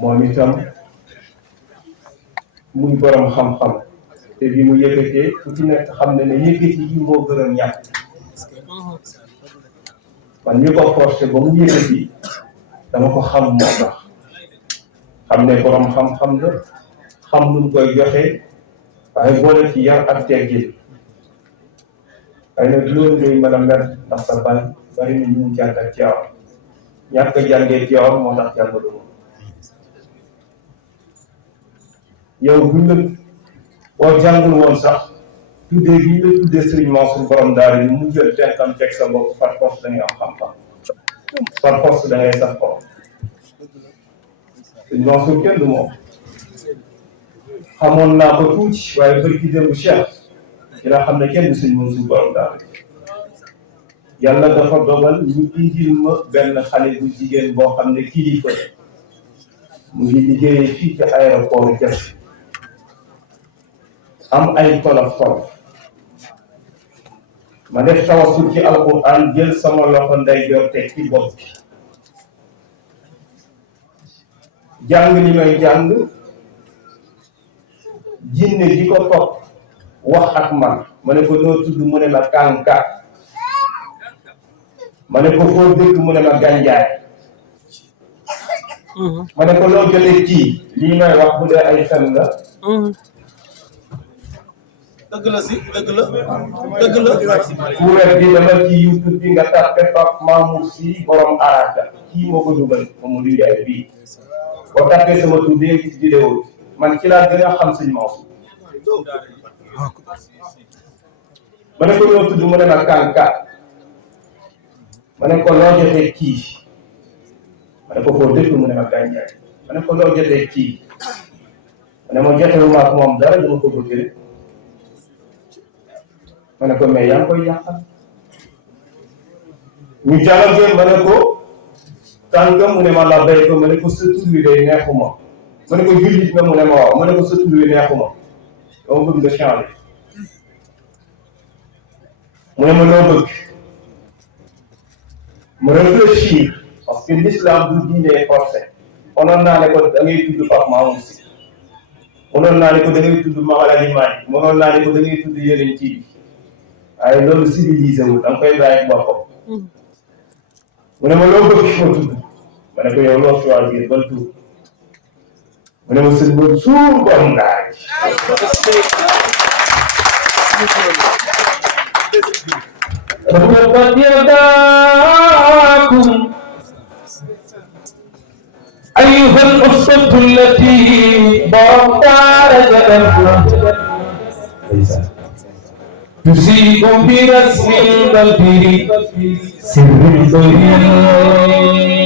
moom itam muy borom xam-xam te bi mu yëkkatee ku ci nekk xam ne yëkkati yi moo gën a ñàkk man ñu ko forcé ba mu yëkkati dama ko xam moo tax xam ne borom xam-xam la xam nu mu koy joxe waaye boole ci yar ak teggin xëy na loolu ngay mën a mer ndax sa bari na ñu jàng ak Tiwaawan ñàkk a jàngee Tiwaawan moo tax jàng lu yow buñ la boo jàngul woon sax tuddee bi ñu la tuddee Serigne Mansour borom daara yi mu jël tenkam teg sa bopp par force da ngay am xam-xam par force da ngay sax borom Serigne Mansour kenn du moom xamoon naa ko tuuti waaye bëri ci démb Cheikh dina xam ne kenn du Serigne Mansour borom daara yàlla dafa dogal ñu indil ma benn xale bu jigéen boo xam ne kilifa mu ngi liggéeyee fii ci aéroport Diass am ay tolof-tolof ma def tawassul ci alquran jël sama loxo ndeyjoor teg ci bopp bi jàng li may jàng jinne di ko topp wax ak man ma ne ko noo tudd mu ne ma kànkaat ma ne ko foo dëkk mu ne ma gànjaay ma ne ko loo jotee kii lii may wax bu dee ay fen la dëgg la si dëgg la dëgg la. kuréel bi dama ci YouTube bi nga tàppe Pape Mamour Sy borom araka kii moo ko dugal Mamadou Ndiaye bii boo tàppee sama tur di nga gis vidéo man ci laa gën a xam Serigne Mansour ma ne ko loo tudd mu ne ma kànkaat ma ne ko loo jotee kii ma ne ko foo dëkk mu ne ma gànjaay ma ne ko loo jotee kii ma ne ma jotewuma ak moom dara dama ko bëgg rek ma ne ko mais yaa ngi koy yàqal ñu jàllale ma ne ko tànk mu ne ma la béy ko ma ne ko sa tur wi day neexuma ma ne ko jullit nga mu ne ma waaw ma ne ko sa tur wi neexuma dama bëgg nga changer mu ne ma loo bëgg ma réfléchir parce que l'islam du diine forcé mënoon naa ne ko da ngay tudd Pape Mamour Sy mënoon naa ne ko da ngay tudd Mame El Hadji Malick mënoon naa ne ko da ngay tudd yeneen ci waaye loolu civilisé wul da nga koy bàyyi boppam mu ne ma loo bëgg foo tudd ma ne ko yow loo choisir ban tur mu ne ma sëñ Mansour borom daara ربت يداكم أيها الأسرة التي بارك تسيء برسم البدر سر البريد